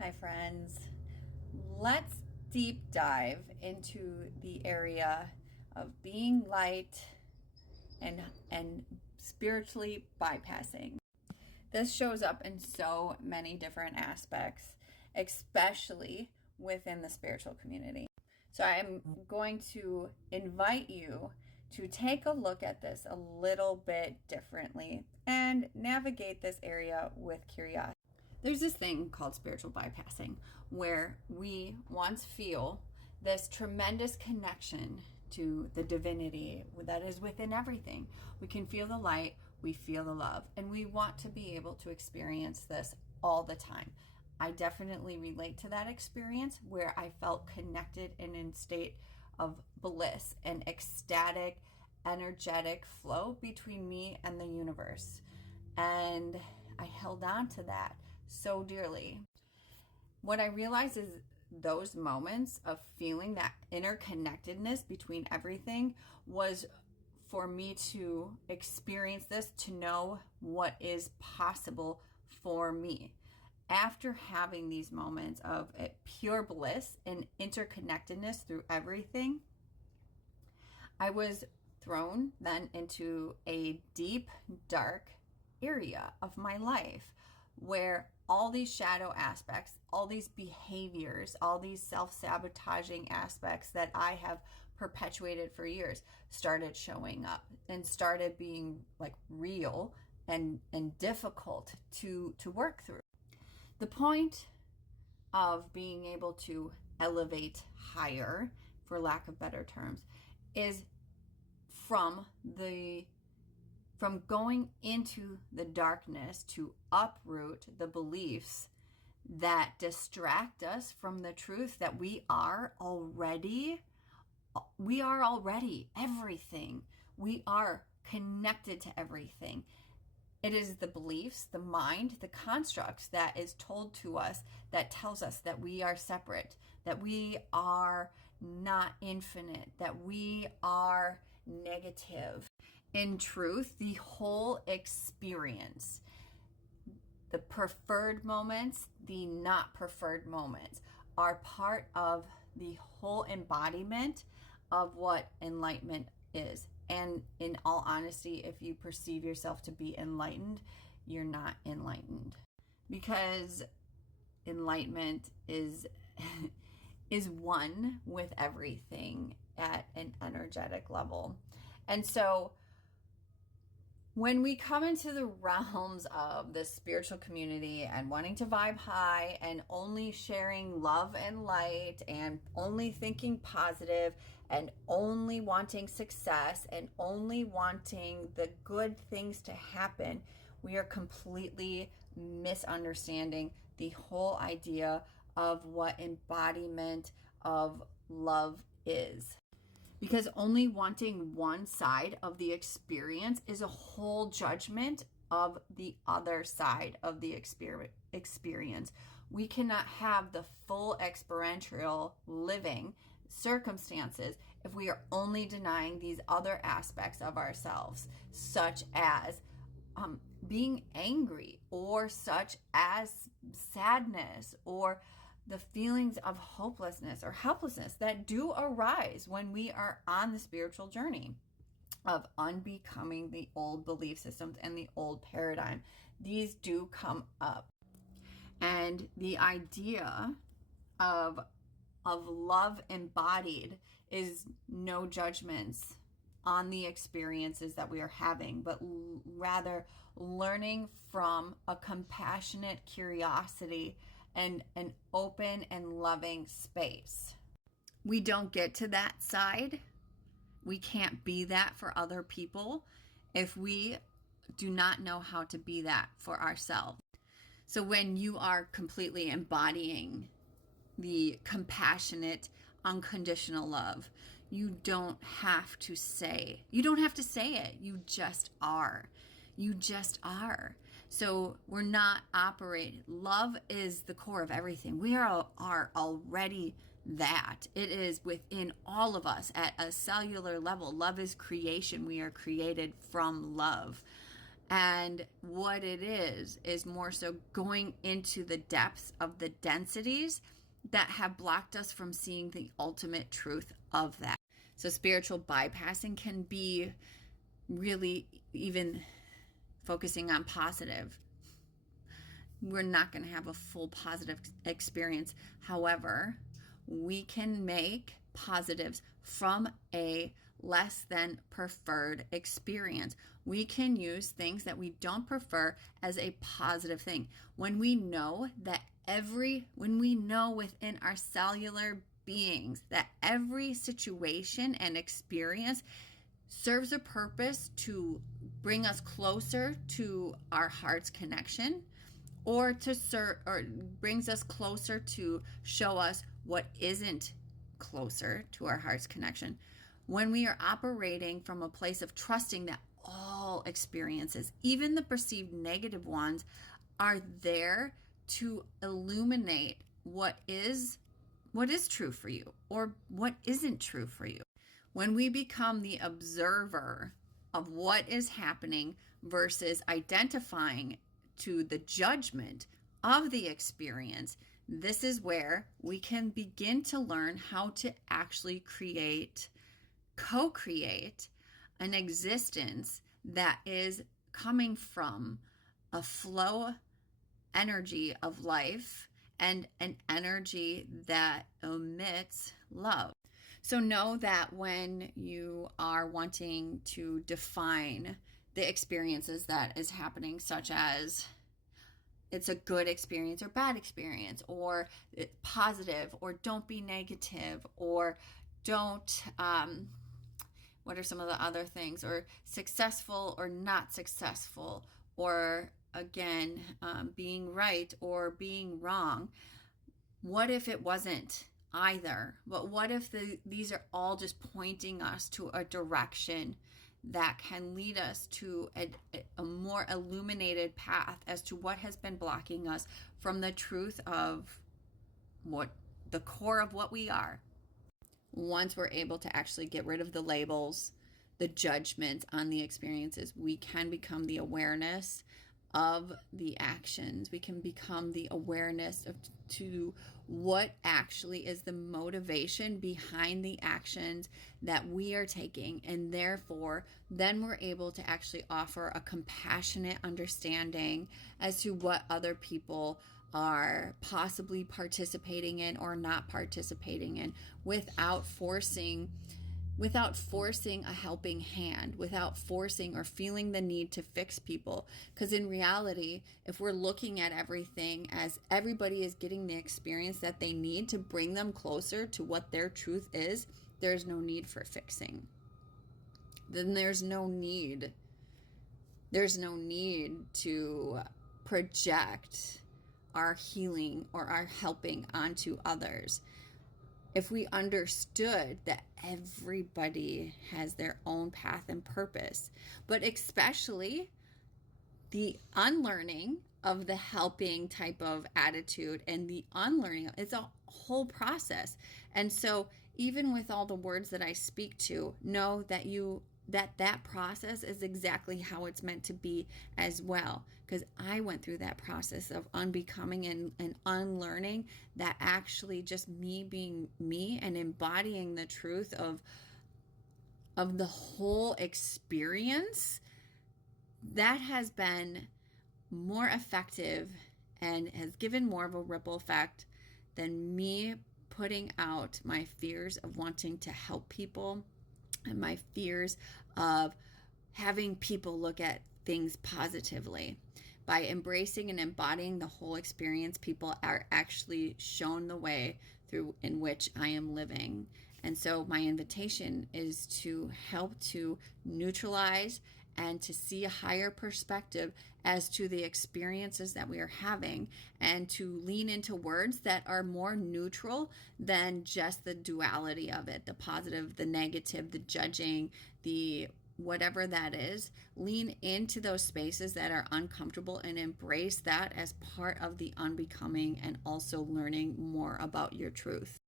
Hi friends. Let's deep dive into the area of being light and spiritually bypassing. This shows up in so many different aspects, especially within the spiritual community. So I'm going to invite you to take a look at this a little bit differently and navigate this area with curiosity. There's this thing called spiritual bypassing where we once feel this tremendous connection to the divinity that is within everything. We can feel the light, we feel the love, and we want to be able to experience this all the time. I definitely relate to that experience where I felt connected and in state of bliss and ecstatic, energetic flow between me and the universe. And I held on to that so dearly. What I realized is those moments of feeling that interconnectedness between everything was for me to experience this, to know what is possible for me. After having these moments of pure bliss and interconnectedness through everything, I was thrown then into a deep, dark area of my life where all these shadow aspects, all these behaviors, all these self-sabotaging aspects that I have perpetuated for years started showing up and started being like real and difficult to work through. The point of being able to elevate higher, for lack of better terms, is from going into the darkness to uproot the beliefs that distract us from the truth that we are already everything. We are connected to everything. It is the beliefs, the mind, the constructs that is told to us that tells us that we are separate, that we are not infinite, that we are negative. In truth, the whole experience, the preferred moments, the not preferred moments, are part of the whole embodiment of what enlightenment is. And in all honesty, if you perceive yourself to be enlightened, you're not enlightened. Because enlightenment is one with everything at an energetic level. And so when we come into the realms of the spiritual community and wanting to vibe high and only sharing love and light and only thinking positive and only wanting success and only wanting the good things to happen, we are completely misunderstanding the whole idea of what embodiment of love is. Because only wanting one side of the experience is a whole judgment of the other side of the experience. We cannot have the full experiential living circumstances if we are only denying these other aspects of ourselves, such as being angry, or such as sadness, or the feelings of hopelessness or helplessness that do arise when we are on the spiritual journey of unbecoming the old belief systems and the old paradigm. These do come up. And the idea of love embodied is no judgments on the experiences that we are having, but rather learning from a compassionate curiosity and an open and loving space. We don't get to that side. We can't be that for other people if we do not know how to be that for ourselves. So when you are completely embodying the compassionate, unconditional love, you don't have to say it. You just are. You just are. So we're not operating. Love is the core of everything. We are already that. It is within all of us at a cellular level. Love is creation. We are created from love. And what it is more so going into the depths of the densities that have blocked us from seeing the ultimate truth of that. So spiritual bypassing can be really even focusing on positive. We're not going to have a full positive experience. However, we can make positives from a less than preferred experience. We can use things that we don't prefer as a positive thing. When we know within our cellular beings that every situation and experience serves a purpose to bring us closer to our heart's connection, or brings us closer to show us what isn't closer to our heart's connection. When we are operating from a place of trusting that all experiences, even the perceived negative ones, are there to illuminate what is true for you or what isn't true for you. When we become the observer of what is happening versus identifying to the judgment of the experience, this is where we can begin to learn how to actually co-create an existence that is coming from a flow energy of life and an energy that emits love. So know that when you are wanting to define the experiences that is happening, such as it's a good experience or bad experience, or positive, or don't be negative, or don't, what are some of the other things, or successful or not successful, or again, being right or being wrong. What if it wasn't either? But what if these are all just pointing us to a direction that can lead us to a more illuminated path as to what has been blocking us from the truth of what the core of what we are. Once we're able to actually get rid of the labels, the judgments on the experiences, we can become the awareness of the actions. We can become the awareness to what actually is the motivation behind the actions that we are taking. And therefore, then we're able to actually offer a compassionate understanding as to what other people are possibly participating in or not participating in, without forcing a helping hand, without forcing or feeling the need to fix people. Because in reality, if we're looking at everything as everybody is getting the experience that they need to bring them closer to what their truth is, there's no need for fixing. Then there's no need to project our healing or our helping onto others. If we understood that everybody has their own path and purpose, but especially the unlearning of the helping type of attitude, and the unlearning, it's a whole process. And so even with all the words that I speak to, know that that process is exactly how it's meant to be as well. Because I went through that process of unbecoming and unlearning, that actually just me being me and embodying the truth of the whole experience, that has been more effective and has given more of a ripple effect than me putting out my fears of wanting to help people and my fears of having people look at things positively. By embracing and embodying the whole experience, people are actually shown the way through in which I am living. And so my invitation is to help to neutralize and to see a higher perspective as to the experiences that we are having, and to lean into words that are more neutral than just the duality of it, the positive, the negative, the judging, the whatever that is. Lean into those spaces that are uncomfortable and embrace that as part of the unbecoming, and also learning more about your truth.